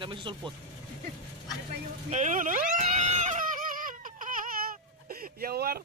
Hindi naman susulpot. Ayun. Ayun! Yawar!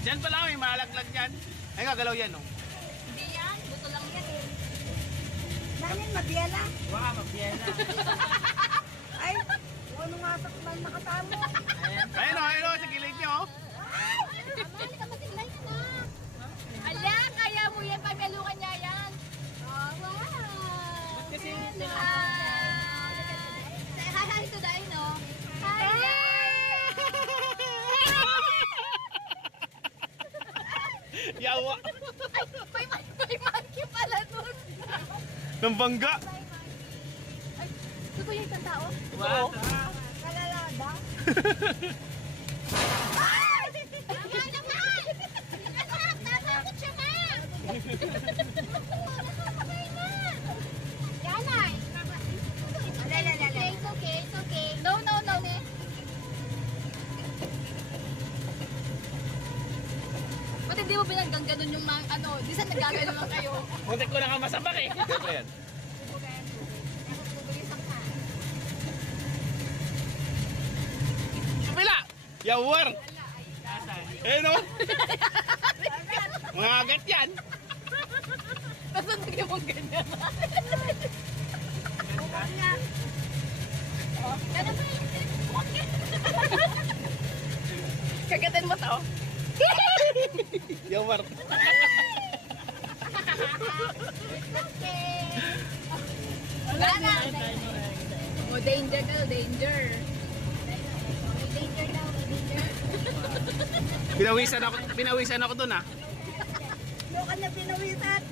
Diyan pala may malaglag dyan. Ay gagalaw yan, no? Hindi yan, buto lang yan eh. Namin mabiyala. Wow, mabiyela. Ay, ano nga sa kuman makatamo. Ayun o, sa gilid nyo. Amali ka matiglay na. Ala, kaya mo yan, pagkalukan niya yan. Oh, wow. Kasi Hi to the no. Hi. Yawa. Ay, may monkey pala dun. Nang bangga. Ay, totoo yung isang tao? wow. Kalalada? Ay! Tama naman! Anak, natakot siya, ma! Nakakabay na! Yanay! It's okay, it's okay. No, ne. Ba't hindi mo pinagganganon yung mga, di saan nagagano lang kayo? Muntik ko na nga masabak eh. Ayan. Kapila! Yawar! Ayun o. Mga agat yan. Basta hindi mo ganyan. Kagatin mo to. Yawar. Wala na. Oh, danger ka, danger. Danger daw, danger. Pinawisan ako dun ah. Doon ka na pinawisan.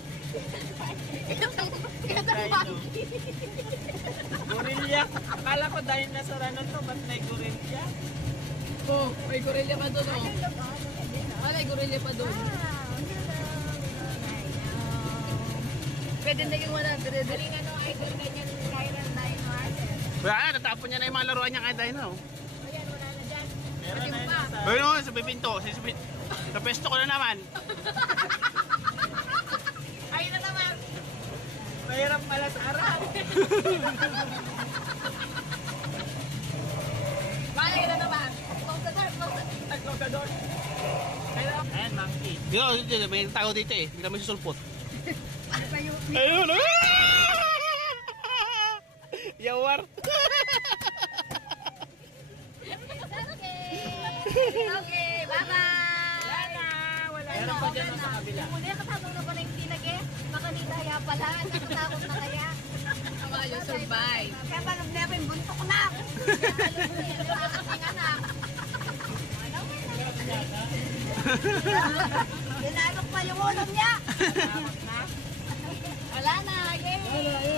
Gorilya. Akala ko dahil nasa ranon to, ba't may gorilya? Oh, may gorilla pa doon, oh. May gorilla pa doon. Pwede na yung wala, dire-dire. Galingan ng idol ganyan, Kyran Dino. Wala na, natapon niya na yung mga laruan niya kahit dahil na. Ayan, wala na dyan. Meron na yun nasa... Ayun o, sa pipinto. Sa pesto ko na naman. Ayun na naman. Mahirap pala sa harap. Malay na naman. Close the door, close the door. Close the door. Ayan, monkey. Dito, may tao dito eh. Hindi naman susulpot. Ano pa yung... Ayun o. Yawar. Okay, bye-bye. Wala na. Wala na. Meron pa dyan sa kabila. Muna yung kasama na pala yung tinag eh. Baka nidaya pala. Nakatakot na kaya. Amayo, survive. Kaya panog na yung buntok na. Dinalok pa yung ulam niya. Wala na. Yay!